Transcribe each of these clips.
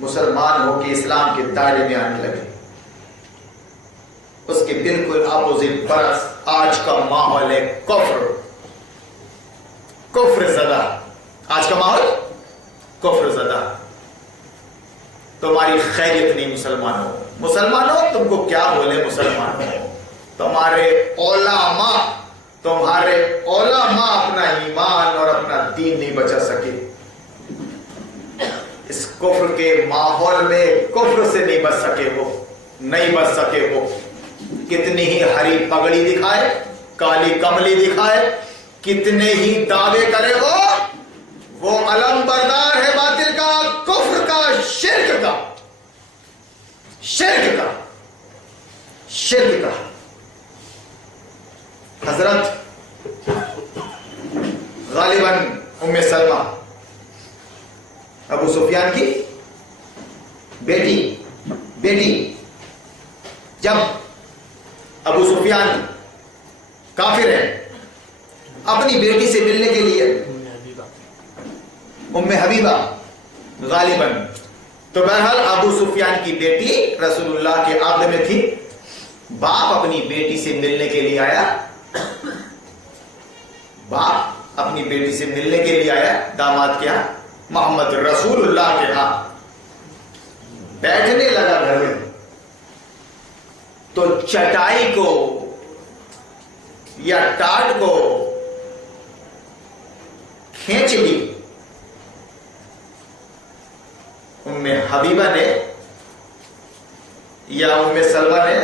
مسلمان ہو کے اسلام کے دائرے میں آنے لگے. اس کے بالکل اپوزٹ برعکس آج کا ماحول ہے کفر زدہ. آج کا ماحول کفر زدہ. تمہاری خیریت نہیں مسلمانوں تم کو کیا بولے مسلمانوں. تمہارے علماء اپنا ایمان اور اپنا دین نہیں بچا سکے. اس کفر کے ماحول میں کفر سے نہیں بچ سکے وہ کتنی ہی ہری پگڑی دکھائے، کالی کملی دکھائے، کتنے ہی دعوے کرے وہ علم بردار ہے باطل کا، کفر کا، شرک کا. حضرت غالباً ام سلمہ ابو سفیان کی بیٹی جب ابو سفیان کافر ہے اپنی بیٹی سے ملنے کے لیے ام حبیبہ غالباً، تو بہرحال ابو سفیان کی بیٹی رسول اللہ کے عہد میں تھی. باپ اپنی بیٹی سے ملنے کے لیے آیا، داماد کیا محمد رسول اللہ کے ہاں بیٹھنے لگا گھر میں، تو چٹائی کو یا ٹاٹ کو کھینچ لی ام حبیبہ نے یا ام سلمہ نے،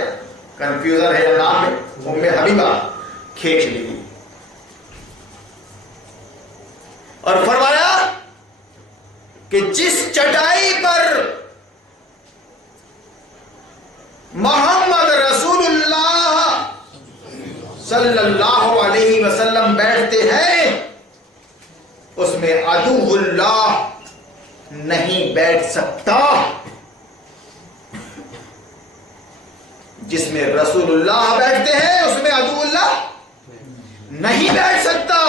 کنفیوژن ہے یا نام ہے، ام حبیبہ کھینچ لی اور فرمایا کہ جس چٹائی پر محمد رسول اللہ صلی اللہ علیہ وسلم بیٹھتے ہیں اس میں عدو اللہ نہیں بیٹھ سکتا. جس میں رسول اللہ بیٹھتے ہیں اس میں عدو اللہ نہیں بیٹھ سکتا.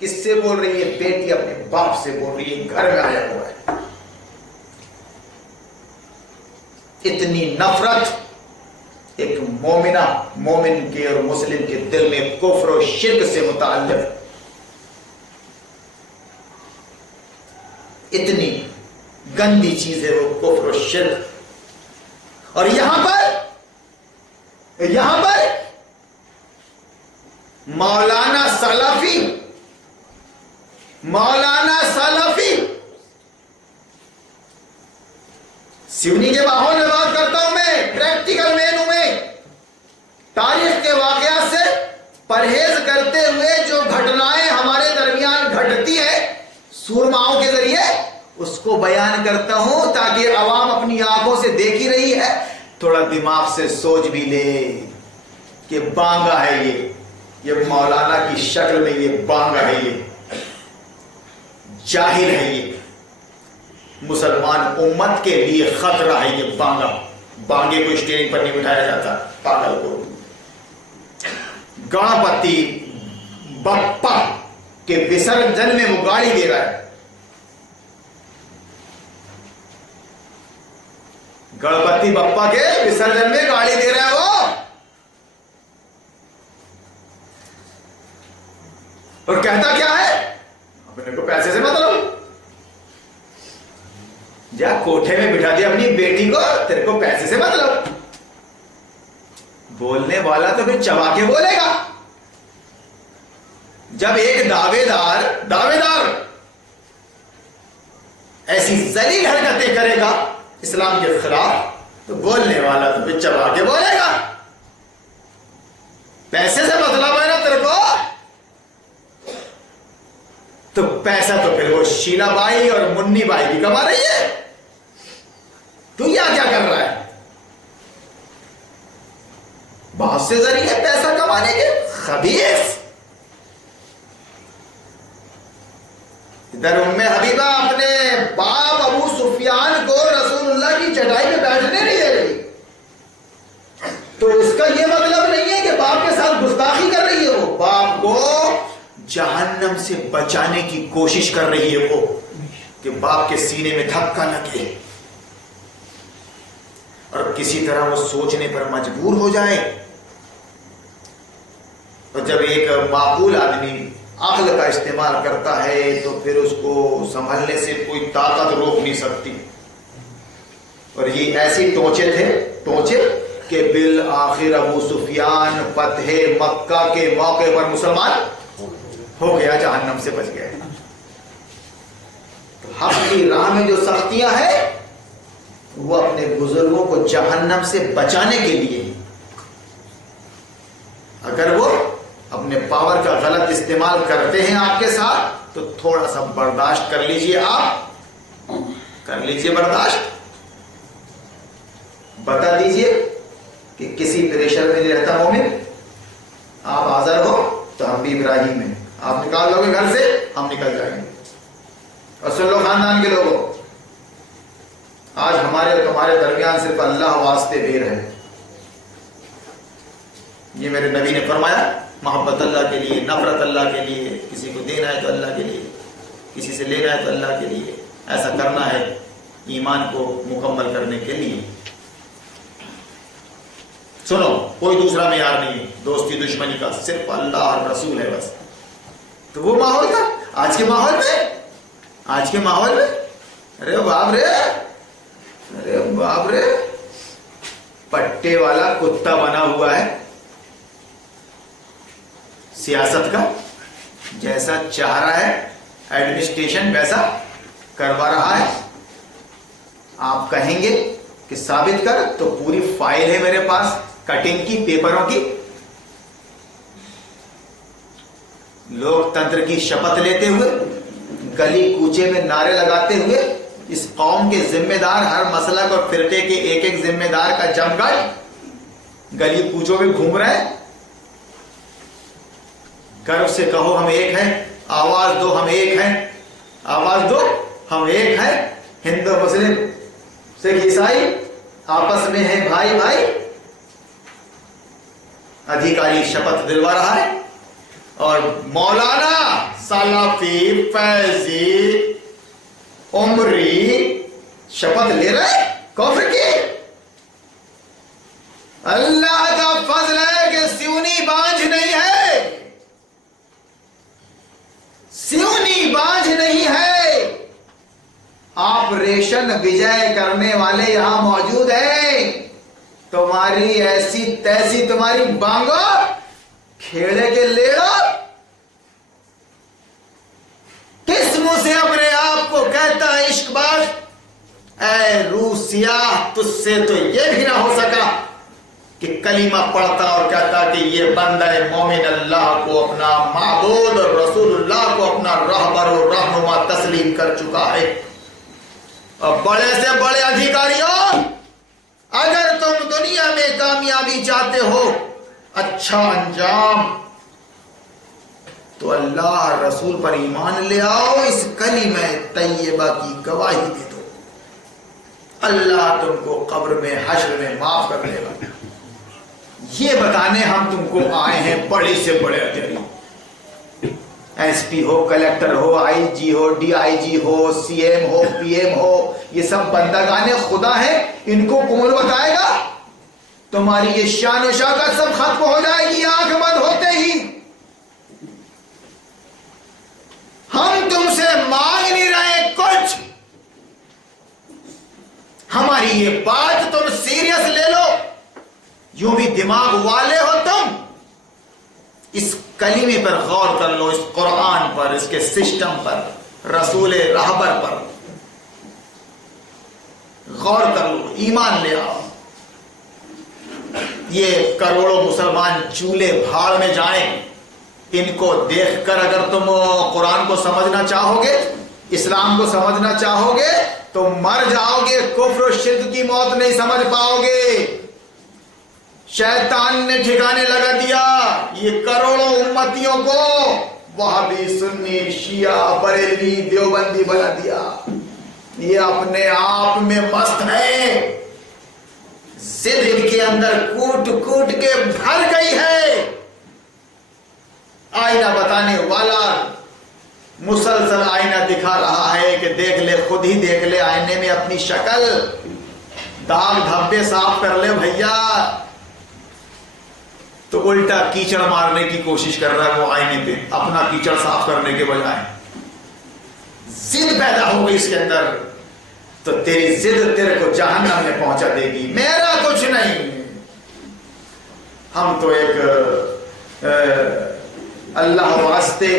کس سے بول رہی ہے؟ بیٹی اپنے باپ سے بول رہی ہے، گھر میں آیا ہوا ہے. اتنی نفرت ایک مومن کے اور مسلم کے دل میں کفر و شرک سے متعلق، اتنی گندی چیز ہے وہ کفر و شرک. اور یہاں پر مولانا سلفی سیونی کے ماحول میں بات کرتا ہوں میں، پریکٹیکل مین ہوں میں. تاریخ کے واقعات سے پرہیز کرتے ہوئے جو گھٹنائیں ہمارے درمیان گھٹتی ہیں سورماؤں کے ذریعے، اس کو بیان کرتا ہوں تاکہ عوام اپنی آنکھوں سے دیکھ ہی رہی ہے، تھوڑا دماغ سے سوچ بھی لے کہ بانگا ہے یہ مولانا کی شکل میں، یہ بانگا ہے، یہ جاہل ہے، یہ مسلمان امت کے لیے خطرہ ہے. یہ بانگے کو اسٹیئرنگ پر نہیں بٹھایا جاتا، پاگل کو. گنپتی بپا کے وسرجن میں وہ گاڑی دے رہا ہے. گنپتی بپا کے وسرجن میں گاڑی دے رہا ہے وہ، اور کہتا کیا ہے؟ اپنے کو پیسے سے مطلب. جا کوٹھے میں بٹھا دیا اپنی بیٹی کو، تیرے کو پیسے سے مطلب. بولنے والا تو پھر چبا کے بولے گا. جب ایک دعوے دار ایسی ذلیل حرکتیں کرے گا اسلام کے خلاف، تو بولنے والا تو پھر چبا کے بولے گا. پیسے سے مطلب ہے نا تیرے کو، تو پیسہ تو پھر وہ شیلا بائی اور منی بائی بھی کما رہی ہے. تو یہ کیا کر رہا ہے؟ بہت سے ذریعے پیسہ کمانے کے خبیث. ادھر ام حبیبہ اپنے باپ ابو سفیان کو رسول اللہ کی چٹائی میں بیٹھنے نہیں دے رہی، تو اس کا یہ مطلب نہیں ہے کہ باپ کے ساتھ گستاخی کر رہی ہے. وہ باپ کو جہنم سے بچانے کی کوشش کر رہی ہے وہ، کہ باپ کے سینے میں دھکا لگے، اور کسی طرح وہ سوچنے پر مجبور ہو جائے. اور جب ایک معقول آدمی عقل کا استعمال کرتا ہے تو پھر اس کو سنبھلنے سے کوئی طاقت روک نہیں سکتی. اور یہ ایسی ٹوچے تھے کہ بالآخر ابو سفیان فتح مکہ کے موقع پر مسلمان ہو گیا, جہنم سے بچ گیا. حق کی راہ میں جو سختیاں ہیں وہ اپنے بزرگوں کو جہنم سے بچانے کے لیے. اگر وہ اپنے پاور کا غلط استعمال کرتے ہیں آپ کے ساتھ تو تھوڑا سا برداشت کر لیجئے, آپ کر لیجئے برداشت. بتا دیجئے کہ کسی پریشر میں نہیں رہتا مومن. آپ حاضر ہو تو ہم بھی ابراہیم ہیں, آپ نکال لو گے گھر سے, ہم نکل جائیں گے. اور سن لو خاندان کے لوگوں, آج ہمارے اور تمہارے درمیان صرف اللہ واسطے دیر ہے. یہ میرے نبی نے فرمایا, محبت اللہ کے لیے, نفرت اللہ کے لیے, کسی کو دینا ہے تو اللہ کے لیے, کسی سے لینا ہے تو اللہ کے لیے. ایسا کرنا ہے ایمان کو مکمل کرنے کے لیے. سنو, کوئی دوسرا معیار نہیں دوستی دشمنی کا, صرف اللہ اور رسول ہے بس. تو وہ ماحول تھا. آج کے ماحول میں ارے باپ رے پٹے والا کتا بنا ہوا ہے. سیاست کا جیسا چاہ رہا ہے ایڈمنسٹریشن ویسا کروا رہا ہے. آپ کہیں گے کہ ثابت کر, تو پوری فائل ہے میرے پاس کٹنگ کی, پیپروں کی. لوگ تنتر کی شپت لیتے ہوئے, گلی کوچے میں نعرے لگاتے ہوئے, اس قوم کے ذمہ دار, ہر مسلک اور فرقے کے ایک ایک ذمہ دار کا جمگٹ گلی کوچوں میں گھوم رہے ہیں. گرو سے کہو ہم ایک ہیں, آواز دو ہم ایک ہیں, آواز دو ہم ایک ہیں. ہندو مسلم سکھ عیسائی آپس میں ہیں بھائی بھائی. ادھیکاری شپت دلوا رہا ہے اور مولانا سلفی فیضی عمری شپت لے رہے کفر کی. اللہ کا فضل ہے کہ سیونی بانجھ نہیں ہے, سیونی بانجھ نہیں ہے. آپریشن وجے کرنے والے یہاں موجود ہیں. تمہاری ایسی تیسی تمہاری بانگو کھیڑے کے لیڑو کس منہ سے اپنے آپ کو کہتا ہے عشق باز. اے روح سیاہ, تجھ سے تو یہ بھی نہ ہو سکا کہ کلمہ پڑھتا اور کہتا کہ یہ بندہ مومن اللہ کو اپنا معبود اور رسول اللہ کو اپنا رہبر و رہنما تسلیم کر چکا ہے. اور بڑے سے بڑے ادھیکاریوں, اگر تم دنیا میں کامیابی چاہتے ہو, اچھا انجام, تو اللہ رسول پر ایمان لے آؤ, اس کلمہ طیبہ کی گواہی دے دو. اللہ تم کو قبر میں حشر میں معاف کر دے گا. یہ بتانے ہم تم کو آئے ہیں بڑے سے بڑے ادھیکاری, ایس پی ہو, کلیکٹر ہو, آئی جی ہو, ڈی آئی جی ہو, سی ایم ہو, پی ایم ہو, یہ سب بندگان خدا ہیں. ان کو کون بتائے گا؟ تمہاری یہ شان و شوکت سب ختم ہو جائے گی آنکھ بند ہوتے ہی. ہم تم سے مانگ نہیں رہے کچھ, ہماری یہ بات تم سیریس لے لو. یوں بھی دماغ والے ہو تم, اس کلمے پر غور کر لو, اس قرآن پر, اس کے سسٹم پر, رسول رہبر پر غور کر لو, ایمان لے آؤ. یہ کروڑوں مسلمان چولہے بھاڑ میں جائیں, ان کو دیکھ کر اگر تم قرآن کو سمجھنا چاہو گے, اسلام کو سمجھنا چاہو گے, تو مر جاؤ گے. کفر و شرک کی موت نہیں سمجھ پاؤ گے. شیطان نے ٹھکانے لگا دیا یہ کروڑوں امتیوں کو, وہابی, سنی, شیعہ, بریلوی, دیوبندی بنا دیا. یہ اپنے آپ میں مست ہے, ضد ان کے اندر کوٹ کوٹ کے بھر گئی ہے. آئینہ بتانے والا مسلسل آئینہ دکھا رہا ہے کہ دیکھ لے, خود ہی دیکھ لے آئینے میں اپنی شکل. داغ دھبے صاف کر لے بھیا تو الٹا کیچڑ مارنے کی کوشش کر رہا ہے وہ آئینے پہ، اپنا کیچڑ صاف کرنے کے بجائے۔ ضد پیدا ہو گئی اس کے اندر تو تیری ضد تیرے کو جہنم میں پہنچا دے گی۔ میرا کچھ نہیں، ہم تو ایک اللہ واسطے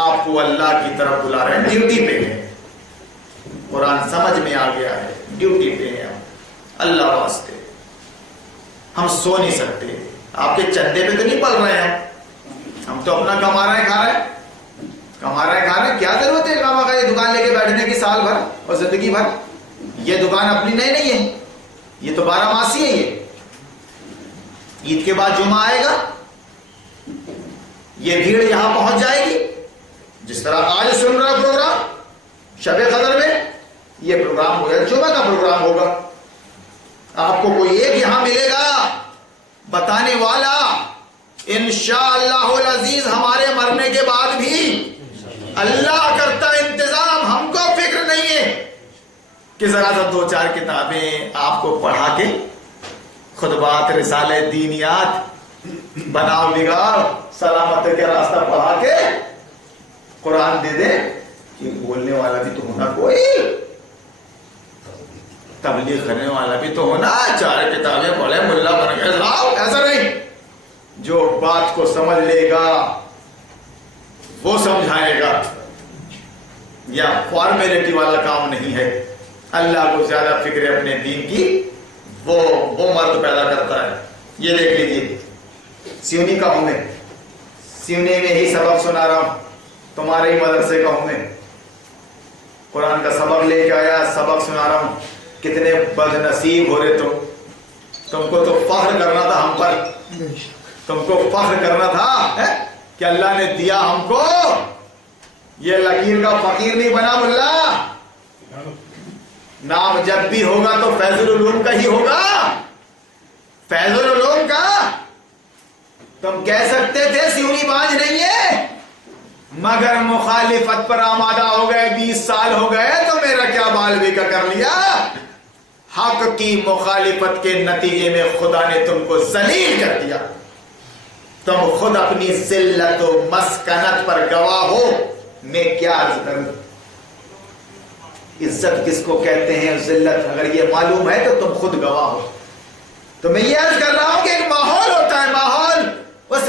آپ کو اللہ کی طرف بلا رہے ہیں، ڈیوٹی پہ ہیں، قرآن سمجھ میں آ گیا ہے، ڈیوٹی پہ ہیں ہم اللہ واسطے، ہم سو نہیں سکتے، آپ کے چندے پہ تو نہیں پل رہے ہیں، ہم تو اپنا کما رہے ہیں کھا رہے ہیں، کما رہے ہیں کھا رہے ہیں، کیا ضرورت ہے کما کا یہ دکان لے کے بیٹھنے کی سال بھر اور زندگی بھر؟ یہ دکان اپنی نہیں ہے، یہ تو 12 ماسی ہے، یہ عید کے بعد جمعہ آئے گا، یہ بھیڑ یہاں پہنچ جائے گی، جس طرح آج سن رہا پروگرام شب قدر میں، یہ پروگرام ہوگا جمعہ کا پروگرام ہوگا، آپ کو کوئی ایک یہاں ملے گا بتانے والا انشاءاللہ العزیز ہمارے مرنے کے بعد بھی اللہ کرتا انتظام، ہم کو فکر نہیں ہے کہ ذرا سا 2-4 کتابیں آپ کو پڑھا کے خطبات رسالے دینیات بناؤ بگاڑ سلامت کے راستہ پڑھا کے قرآن دے دے کہ بولنے والا بھی تو ہونا، کوئی تبلیغ کرنے والا بھی تو ہونا، 4 کتابیں پڑھے ملا بن گئے لاؤ، ایسا نہیں، جو بات کو سمجھ لے گا وہ سمجھائے گا، یا فارمیلٹی والا کام نہیں ہے، اللہ کو زیادہ فکر ہے اپنے دین کی، وہ مرد پیدا کرتا ہے۔ یہ دیکھ لیجیے سیونی کا ہوں میں، سیونے میں ہی سبق سنا رہا ہوں، تمہارے ہی مدرسے کا ہوں میں، قرآن کا سبق لے کے آیا، سبق سنا رہا ہوں، کتنے بد نصیب ہو رہے تم کو تو فخر کرنا تھا ہم پر، تم کو فخر کرنا تھا کہ اللہ نے دیا ہم کو، یہ لکیر کا فقیر نہیں بنا ملا، نام جب بھی ہوگا تو فیض العلوم کا ہی ہوگا، فیض العلوم کا۔ تم کہہ سکتے تھے سیونی بانج نہیں ہے، مگر مخالفت پر آمادہ ہو گئے، 20 سال ہو گئے تو میرا کیا بال بیکا کر لیا، حق کی مخالفت کے نتیجے میں خدا نے تم کو ذلیل کر دیا، تم خود اپنی ذلت و مسکنت پر گواہ ہو، میں کیا عرض کروں، عزت کس کو کہتے ہیں، ذلت اگر یہ معلوم ہے تو تم خود گواہ ہو۔ تو میں یہ عرض کر رہا ہوں کہ ایک ماحول ہوتا ہے، ماحول، اس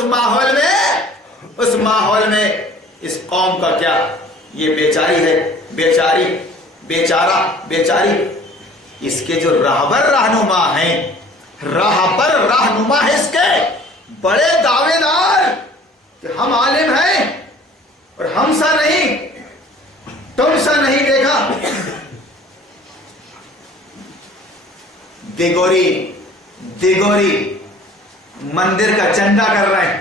ماحول میں اس قوم کا کیا، یہ بیچاری ہے، بیچاری، بیچارہ، بیچاری، اس کے جو راہبر رہنما ہیں، راہبر رہنما ہے اس کے بڑے دعوے دار کہ ہم عالم ہیں اور ہم سا نہیں، تم سا نہیں، دیکھا دیگوری مندر کا چندہ کر رہے ہیں،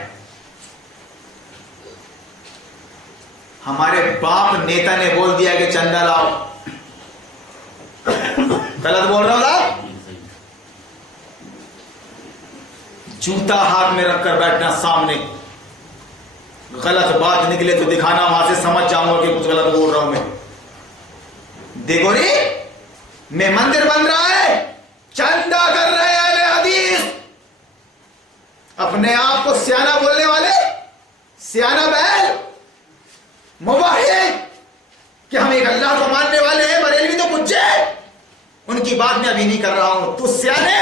ہمارے باپ نیتا نے بول دیا کہ چندہ لاؤ، غلط بول رہا ہوں صاحب؟ جوتا ہاتھ میں رکھ کر بیٹھنا سامنے، غلط بات نکلے تو دکھانا، وہاں سے سمجھ جاؤں گا کہ کچھ غلط بول رہا ہوں میں۔ دیگوری میں مندر بن رہا ہے، چندہ کر رہے اہل حدیث، اپنے آپ کو سیانہ بولنے والے، سیانہ بیل، موحد کہ ہم ایک اللہ کو ماننے والے ہیں، بریلوی تو کچھ ہے، ان کی بات میں ابھی نہیں کر رہا ہوں، تو سیانے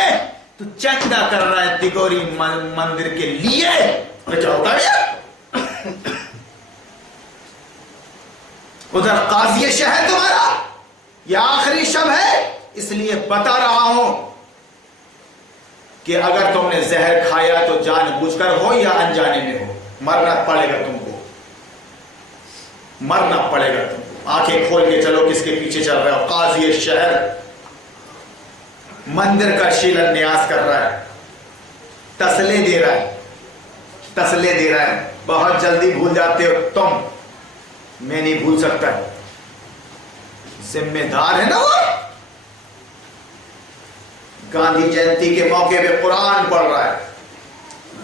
تو چندہ کر رہا ہے دیگوری مندر کے لیے، کیا ہوتا ہے؟ ادھر قاضی شہر تمہارا، یہ آخری شب ہے، اس لیے بتا رہا ہوں کہ اگر تم نے زہر کھایا تو جان بوجھ کر ہو یا انجانے میں ہو، مرنا پڑے گا تم کو، مرنا پڑے گا تم کو۔ آنکھیں کھول کے چلو کس کے پیچھے چل رہا ہے، قاضی شہر مندر کا شیلن نیاز کر رہا ہے، تسلے دے رہا ہے، تسلے دے رہا ہے، بہت جلدی بھول جاتے ہو تم، میں نہیں بھول سکتا، ذمہ دار ہے نا وہ، گاندھی جینتی کے موقع پہ قرآن پڑھ رہا ہے،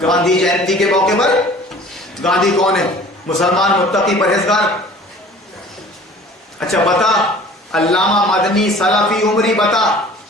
گاندھی جینتی کے موقع پر، گاندھی کون ہے؟ مسلمان متقی پرہیزگار، اچھا بتا، علامہ مدنی سلفی عمری بتا،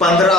15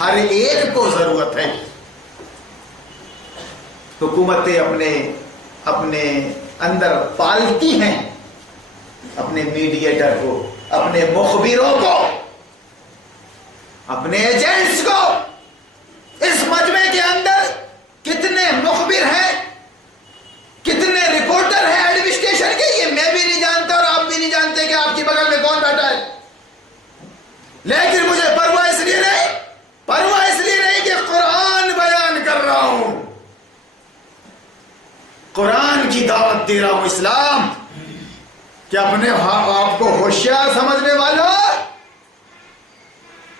ہر ایک کو ضرورت ہے. حکومتیں اپنے اندر پالتی ہیں اپنے میڈیٹر کو، اپنے مخبروں کو، اپنے ایجنٹس کو. اس مجمع کے اندر کتنے مخبر ہیں، کتنے رپورٹر ہیں ایڈمنسٹریشن کے، یہ میں بھی نہیں جانتا اور آپ بھی نہیں جانتے کہ آپ کی بغل میں کون بیٹھا ہے. لیکن مجھے پرواہ اس لیے نہیں کہ قرآن بیان کر رہا ہوں، قرآن کی دعوت دے رہا ہوں. اسلام کہ اپنے آپ کو ہوشیار سمجھنے والا،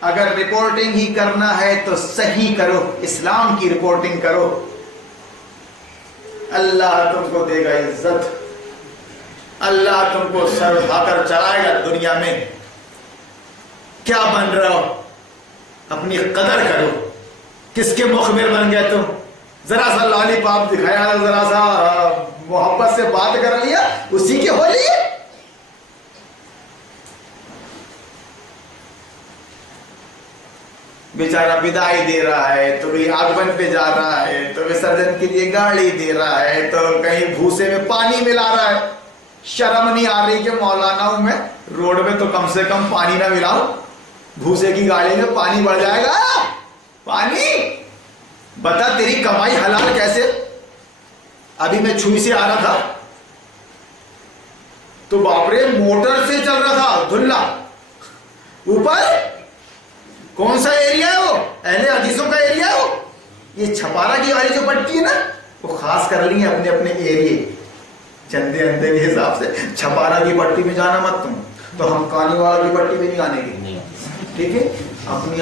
اگر رپورٹنگ ہی کرنا ہے تو صحیح کرو، اسلام کی رپورٹنگ کرو. اللہ تم کو دے گا عزت، اللہ تم کو سر اٹھا کر چلائے گا. دنیا میں کیا بن رہا ہو اپنی قدر کرو. کس کے مخبر بن گئے تم؟ ذرا سا لالی پاپ دکھایا، ذرا سا محبت سے بات کر لیا، اسی کے ہو لیے. بیچارہ بدائی دے رہا ہے تو کہیں آگمن پہ جا رہا ہے تو وسرجن کے لیے گاڑی دے رہا ہے تو کہیں بھوسے میں پانی ملا رہا ہے. شرم نہیں آ رہی کہ مولانا ہوں میں، روڈ میں تو کم سے کم پانی نہ ملاؤں، بھوسے کی گاڑی میں پانی بڑھ جائے گا. پانی بتا تیری کمائی حلال کیسے؟ ابھی میں چھوئی سے آ رہا تھا تو باپرے موٹر سے چل رہا تھا دھلا، اوپر کون سا ایریا ہے وہ؟ اہل حدیثوں کا ایریا ہے وہ. یہ چھپارا کی والی جو پٹی ہے نا، وہ خاص کر لی ہے اپنے ایریے چندے اندے کے حساب سے. چھپارا کی پٹی میں جانا مت تم، تو ہم کانی والا کی پٹی میں نہیں آنے گے. ٹھیک ہے،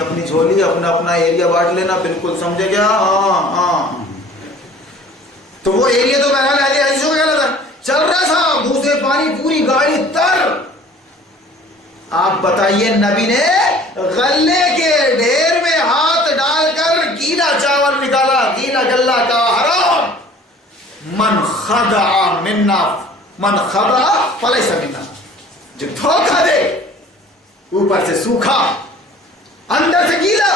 اپنی جھولی اپنا ایریا بانٹ لینا. بالکل سمجھے کیا؟ ہاں. تو وہ ایریا تو بہرحال اہل حدیثوں کا تھا، چل رہا تھا بھوسے پانی، پوری گاڑی تر. آپ بتائیے نبی نے غلے کے ڈھیر میں ہاتھ ڈال کر گیلا چاول نکالا، گیلا گلہ کا حرام. من خدع فلیس منا، جو دھوکہ دے، اوپر سے سوکھا اندر سے گیلا،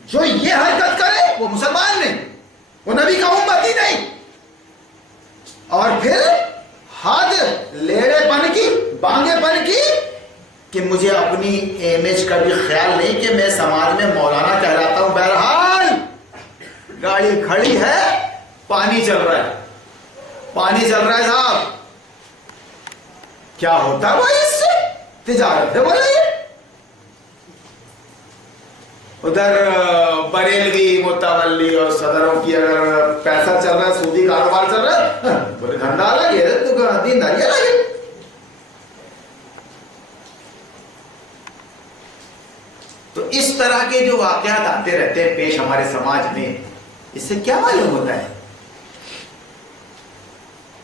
جو یہ حرکت کرے وہ مسلمان نہیں، وہ نبی کا امتی نہیں. اور پھر حد لیڑے پن کی، بانگے پن کی، کہ مجھے اپنی امیج کا بھی خیال نہیں کہ میں سماج میں مولانا کہلاتا ہوں. بہرحال گاڑی کھڑی ہے، پانی چل رہا ہے صاحب. کیا ہوتا ہے بھائی؟ اس سے تجارت ہے بولا. یہ ادھر بریلوی متولی اور صدروں کی اگر پیسہ چل رہا ہے، سودی کاروبار چل رہا ہے، بڑے دھندا الگ ہے، دینداری الگ ہے. تو اس طرح کے جو واقعات آتے رہتے ہیں پیش ہمارے سماج میں، اس سے کیا معلوم ہوتا ہے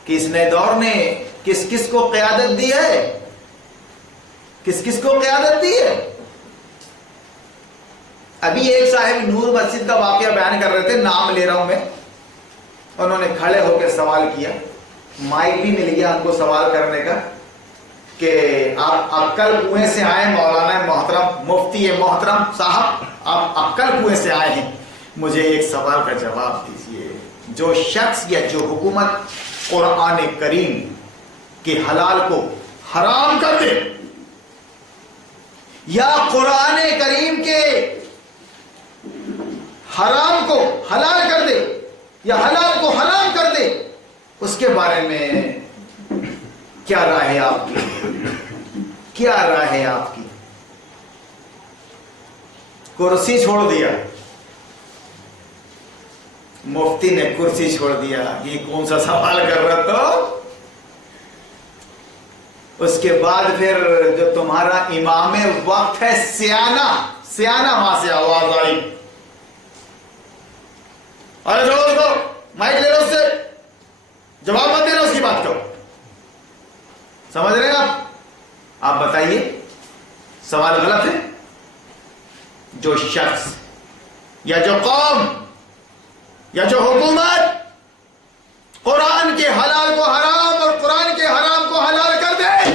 کہ اس نئے دور نے کس کس کو قیادت دی ہے، کس کس کو قیادت دی ہے. ابھی ایک صاحب نور مسجد کا واقعہ بیان کر رہے تھے، نام لے رہا ہوں میں. انہوں نے کھڑے ہو کے سوال کیا، مائک بھی مل گیا ان کو سوال کرنے کا، کہ آپ عقل کنویں سے آئے، مولانا محترم مفتی محترم صاحب آپ عقل کنویں سے آئے ہیں، مجھے ایک سوال کا جواب دیجیے. جو شخص یا جو حکومت قرآن کریم کے حلال کو حرام کر دے، یا قرآن کریم کے حرام کو حلال کر دے، یا حلال کو حرام کر دے، اس کے بارے میں کیا رائے ہے آپ کی؟ کیا رائے ہے آپ کی؟ کرسی چھوڑ دیا مفتی نے، کرسی چھوڑ دیا. یہ کون سا سوال کر رہا تو؟ اس کے بعد پھر جو تمہارا امام وقت ہے سیانہ وہاں سے آواز آئی، ارے چھوڑو اس کو، مائک لے لو، اس سے جواب مت دینا، اس کی بات کرو. سمجھ رہے ہیں آپ بتائیے سوال غلط ہے؟ جو شخص یا جو قوم یا جو حکومت قرآن کے حلال کو حرام اور قرآن کے حرام کو حلال کر دے،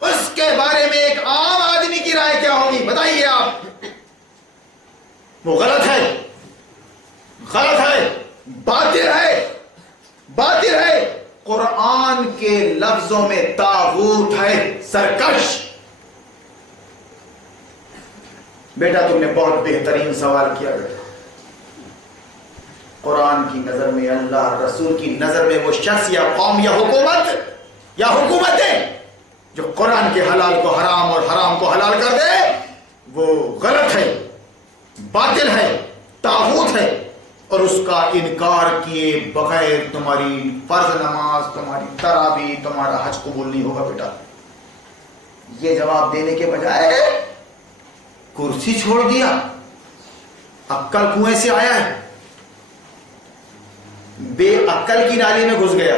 اس کے بارے میں ایک عام آدمی کی رائے کیا ہوگی؟ بتائیے آپ. وہ غلط ہے، غلط ہے، باطل ہے، باطل ہے۔ قرآن کے لفظوں میں طاغوت ہے، سرکش۔ بیٹا تم نے بہت بہترین سوال کیا بیٹا۔ قرآن کی نظر میں، اللہ رسول کی نظر میں وہ شخص یا قوم یا حکومتیں جو قرآن کے حلال کو حرام اور حرام کو حلال کر دے، وہ غلط ہے، باطل ہے، طاغوت ہے، اور اس کا انکار کیے بغیر تمہاری فرض نماز، تمہاری تراویح، تمہارا حج قبول نہیں ہوگا بیٹا۔ یہ جواب دینے کے بجائے کرسی چھوڑ دیا، عقل کنویں سے آیا ہے، بے عقل کی نالی میں گھس گیا،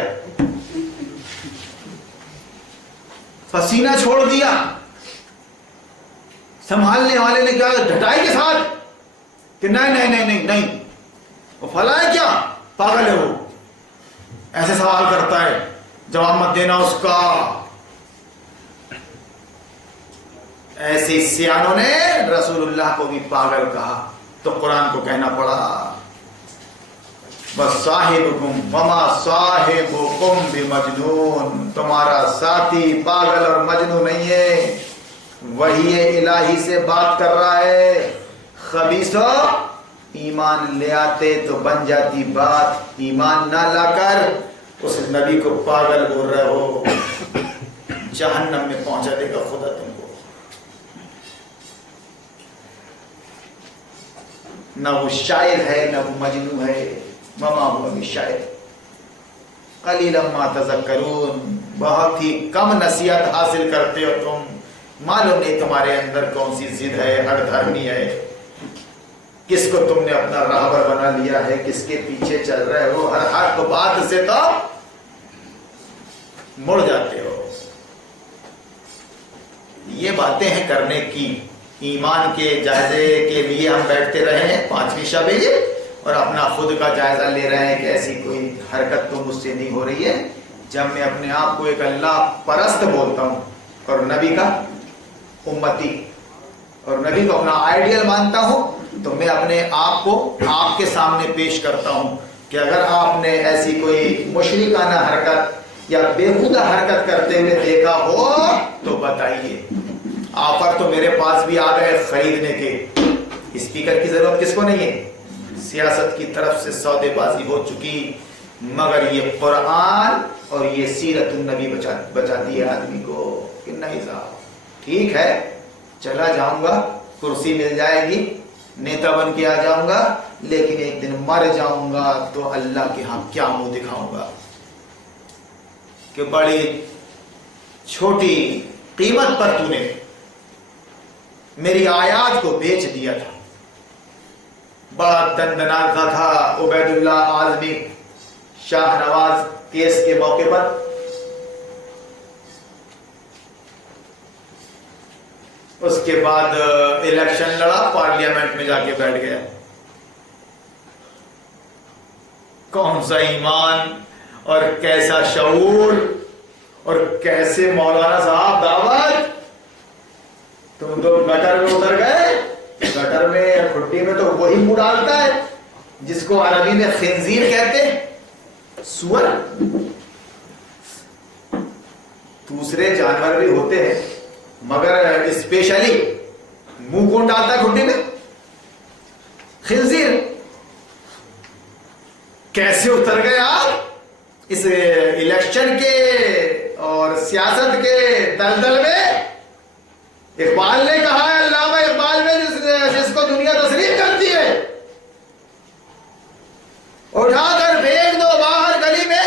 پسینہ چھوڑ دیا، سنبھالنے والے نے کیا ڈھٹائی کے ساتھ کہ نہیں نہیں نہیں نہیں نہیں وہ فلاں ہے، کیا پاگل ہے وہ، ایسے سوال کرتا ہے، جواب مت دینا اس کا۔ ایسے سیانوں نے رسول اللہ کو بھی پاگل کہا تو قرآن کو کہنا پڑا وَصَاحِبُكُمْ وَمَا صَاحِبُكُمْ بِمَجْنُونَ، تمہارا ساتھی پاگل اور مجنون نہیں ہے، وحی الہی سے بات کر رہا ہے۔ خبیثو، ایمان لے آتے تو بن جاتی بات، ایمان نہ لا کر اس نبی کو پاگل بول رہے ہو، جہنم میں پہنچا دے گا خدا تم کو۔ نہ وہ شاعر ہے نہ وہ مجنون ہے، وما هو بشاعر قلیلا ما تذکرون، بہت ہی کم نصیحت حاصل کرتے ہو تم، معلوم نہیں تمہارے اندر کون سی ضد ہے، ہر دھرمی ہے، کس کو تم نے اپنا راہبر بنا لیا ہے، کس کے پیچھے چل رہے ہو، ہر حق بات سے تو مڑ جاتے ہو۔ یہ باتیں ہیں کرنے کی، ایمان کے جائزے کے لیے ہم بیٹھتے رہے ہیں 5ویں شب یہ، اور اپنا خود کا جائزہ لے رہے ہیں کہ ایسی کوئی حرکت تو مجھ سے نہیں ہو رہی ہے۔ جب میں اپنے آپ کو ایک اللہ پرست بولتا ہوں اور نبی کا امتی اور نبی کو اپنا آئیڈیل مانتا ہوں، تو میں اپنے آپ کو آپ کے سامنے پیش کرتا ہوں کہ اگر آپ نے ایسی کوئی مشرکانہ حرکت یا بےہودہ حرکت کرتے ہوئے دیکھا ہو تو بتائیے۔ آفر تو میرے پاس بھی آ گئے خریدنے کے، اسپیکر کی ضرورت کس کو نہیں ہے، سیاست کی طرف سے سودے بازی ہو چکی، مگر یہ قرآن اور یہ سیرت النبی بچاتی ہے آدمی کو کہ نہیں صاحب ٹھیک ہے چلا جاؤں گا، کرسی مل جائے گی، نیتا بن کے آ جاؤں گا، لیکن ایک دن مر جاؤں گا تو اللہ کے ہاں کیا منہ دکھاؤں گا کہ بڑی چھوٹی قیمت پر تو نے میری آیات کو بیچ دیا تھا۔ بڑا دندناک تھا عبید اللہ اعظمی شاہ نواز کیس کے موقع پر، اس کے بعد الیکشن لڑا، پارلیمنٹ میں جا کے بیٹھ گیا۔ کون سا ایمان اور کیسا شعور اور کیسے مولانا صاحب دعوت، تم تو گٹر میں اتر گئے، گٹر میں کھٹی میں تو وہی منہ ڈالتا ہے جس کو عربی میں خنزیر کہتے ہیں، سور۔ دوسرے جانور بھی ہوتے ہیں مگر اسپیشلی منہ کون ڈالتا ہے کھٹی میں، خنزیر۔ کیسے اتر گئے آپ اس الیکشن کے اور سیاست کے دلدل میں؟ اقبال نے کہا ہے، علامہ اقبال میں جس کو دنیا تسلیم کرتی ہے اٹھا کر پھینک دو باہر گلی میں،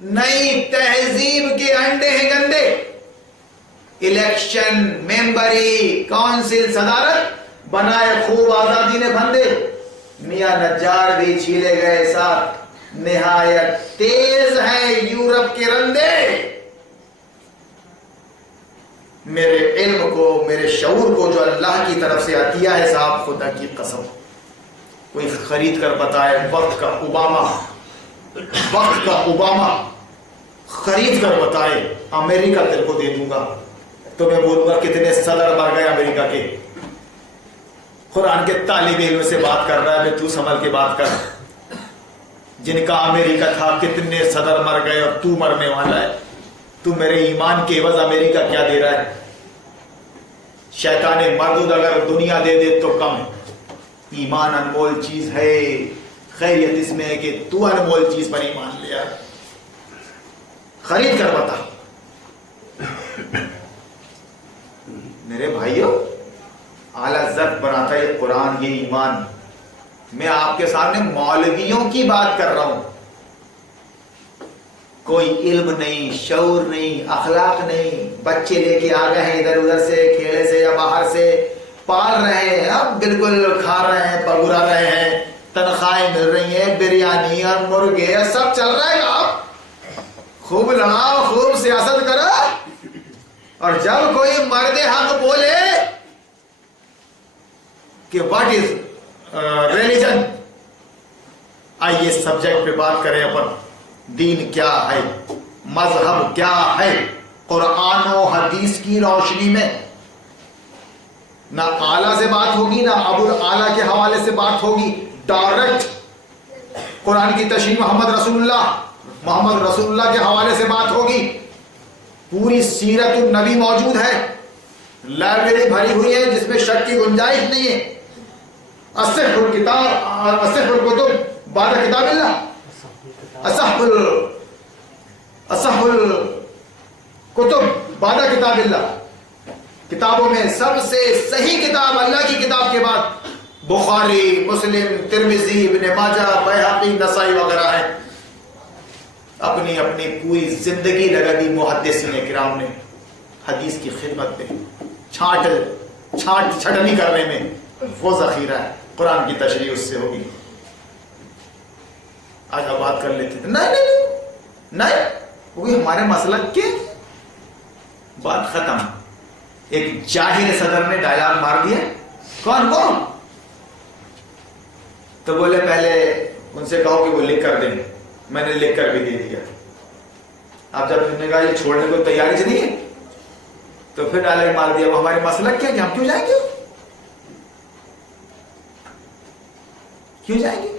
نئی تہذیب کے انڈے ہیں گندے۔ الیکشن، ممبری، کونسل، صدارت بنائے خوب آزادی نے بندے، میاں نجار بھی چھیلے گئے ساتھ، نہایت تیز ہیں یورپ کے رندے۔ میرے علم کو، میرے شعور کو جو اللہ کی طرف سے عطیہ ہے صاحب، خدا کی قسم کوئی خرید کر بتائے، وقت کا اوباما خرید کر بتائے امریکہ تیرے کو دے دوں گا، تو میں بولوں گا کتنے صدر مر گئے امریکہ کے، قرآن کے طالب علم سے بات کر رہا ہے، تو سنبھل کے بات کر. جن کا امریکہ تھا کتنے صدر مر گئے اور تو مرنے والا ہے. تو میرے ایمان کے عوض امریکہ کیا دے رہا ہے؟ شیطان مردود اگر دنیا دے دے تو کم ہے. ایمان انمول چیز ہے. خیریت اس میں ہے کہ تو انمول چیز پر ایمان لیا. خرید کر بتا. میرے بھائیوں، اعلیٰ حضرت بناتا ہے یہ قرآن، یہ ایمان. میں آپ کے سامنے مولویوں کی بات کر رہا ہوں. کوئی علم نہیں، شعور نہیں، اخلاق نہیں. بچے لے کے آ گئے ہیں ادھر ادھر سے، کھیلے سے یا باہر سے، پال رہے ہیں، اب بالکل کھا رہے ہیں، پگڑا رہے ہیں، تنخواہیں مل رہی ہیں، بریانی اور مرغے سب چل رہا ہے. آپ خوب لڑاؤ، خوب سیاست کرو، اور جب کوئی مرد حق بولے کہ واٹ از ریلیجن، آئیے سبجیکٹ پہ بات کریں. اپن دین کیا ہے، مذہب کیا ہے، قرآن و حدیث کی روشنی میں. نہ اعلیٰ سے بات ہوگی، نہ ابو الاعلیٰ کے حوالے سے بات ہوگی. ڈائریکٹ قرآن کی تشریح محمد رسول اللہ کے حوالے سے بات ہوگی. پوری سیرت النبی موجود ہے، لائبریری بھری ہوئی ہے جس میں شک کی گنجائش نہیں ہے. اصح الکتب بعد کتاب اللہ، اصح الکتب بعد کتاب اللہ. کتابوں میں سب سے صحیح کتاب اللہ کی کتاب کے بعد بخاری، مسلم، ترمذی، ابن ماجہ، بیہقی، نسائی وغیرہ ہے. اپنی اپنی پوری زندگی لگا دی محدثین کرام نے حدیث کی خدمت میں، چھانٹ چھٹنی کرنے میں. وہ ذخیرہ ہے، قرآن کی تشریح اس سے ہوگی. آج آپ بات کر لیتے تھے، نہیں وہی ہمارے مسلک کے. بات ختم. ایک جاہل صدر نے ڈائلاگ مار دیا. کون؟ تو بولے پہلے ان سے کہو کہ وہ لکھ کر دیں. میں نے لکھ کر بھی دے دیا. اب جب انہوں نے کہا یہ چھوڑنے کو تیاری سے نہیں ہے تو پھر ڈائلاگ مار دیا. وہ ہمارے مسلک کیا کہ ہم کیوں جائیں گے؟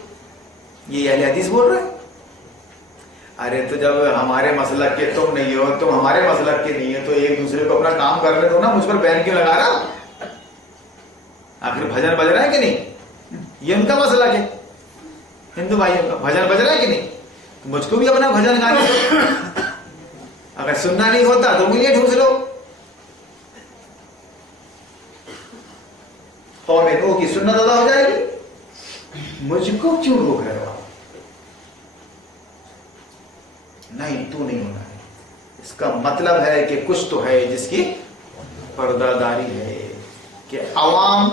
یہ اہل حدیث بول رہے ہیں. ارے تو جب ہمارے مسلک کے تم نہیں ہو، تم ہمارے مسلک کے نہیں ہے، تو ایک دوسرے کو اپنا کام کرنے دو نا. مجھ پر بین کیوں لگا رہا؟ آخر بھجن بج رہا ہے کہ نہیں؟ یہ ان کا مسلک ہے، ہندو بھائیوں کا. بھجن بج رہا ہے کہ نہیں؟ تو مجھ کو بھی اپنا بھجن گانے دو. اگر سننا نہیں ہوتا تو مجھے ڈھونس لو. قوم نوح کی سنت ادا ہو جائے گی. مجھ کو کیوں روک رہے ہو؟ نہیں، تو نہیں ہونا ہے. اس کا مطلب ہے کہ کچھ تو ہے جس کی پردہ داری ہے کہ عوام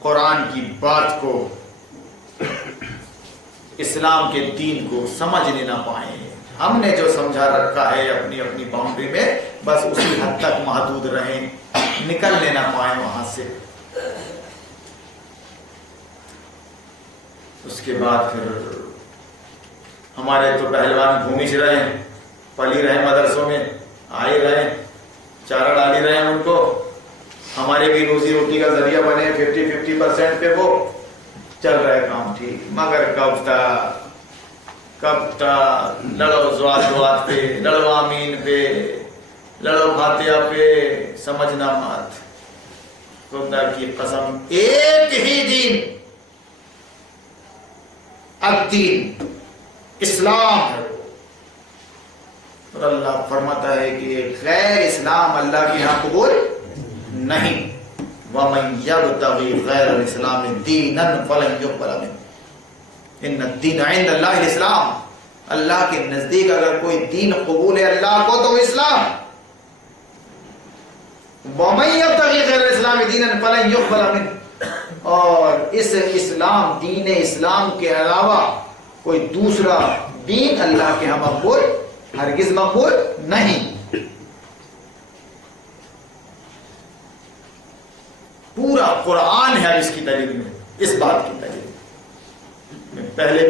قرآن کی بات کو، اسلام کے دین کو سمجھنے نہ پائیں. ہم نے جو سمجھا رکھا ہے اپنی اپنی باؤنڈری میں، بس اسی حد تک محدود رہیں، نکلنے نہ پائیں وہاں سے. اس کے بعد پھر ہمارے تو پہلوان گھوم ہی رہے ہیں، پلی رہے مدرسوں میں، آئے رہے، چارہ ڈالی رہے ہیں ان کو. ہمارے بھی روزی روٹی کا ذریعہ بنے. 50% پہ وہ چل رہا ہے کام ٹھیک. مگر کب تا لڑو زوات پہ، لڑو آمین پہ، لڑو فاتحہ پہ، سمجھنا مات. خدا کی قسم ایک ہی دین، الدین اسلام ہے. اور اللہ فرماتا ہے کہ غیر اسلام اللہ کے یہاں قبول نہیں. وَمَن يَبْتَغِي غَيْرَ الْإِسْلَامِ دِينًا فَلَن يُقْبَلَ مِنْهُ. ان الدین عند اللہ الاسلام. اللہ کے نزدیک اگر کوئی دین قبول ہے اللہ کو تو اسلام. وَمَن يَبْتَغِي غَيْرَ الْإِسْلَامِ دِينًا فَلَن يُقْبَلَ مِنْهُ. اور اس اسلام، دین اسلام کے علاوہ کوئی دوسرا دین اللہ کے ہاں مقبول ہرگز مقبول نہیں. پورا قرآن ہے اب اس کی دلیل میں، اس بات کی دلیل میں. پہلے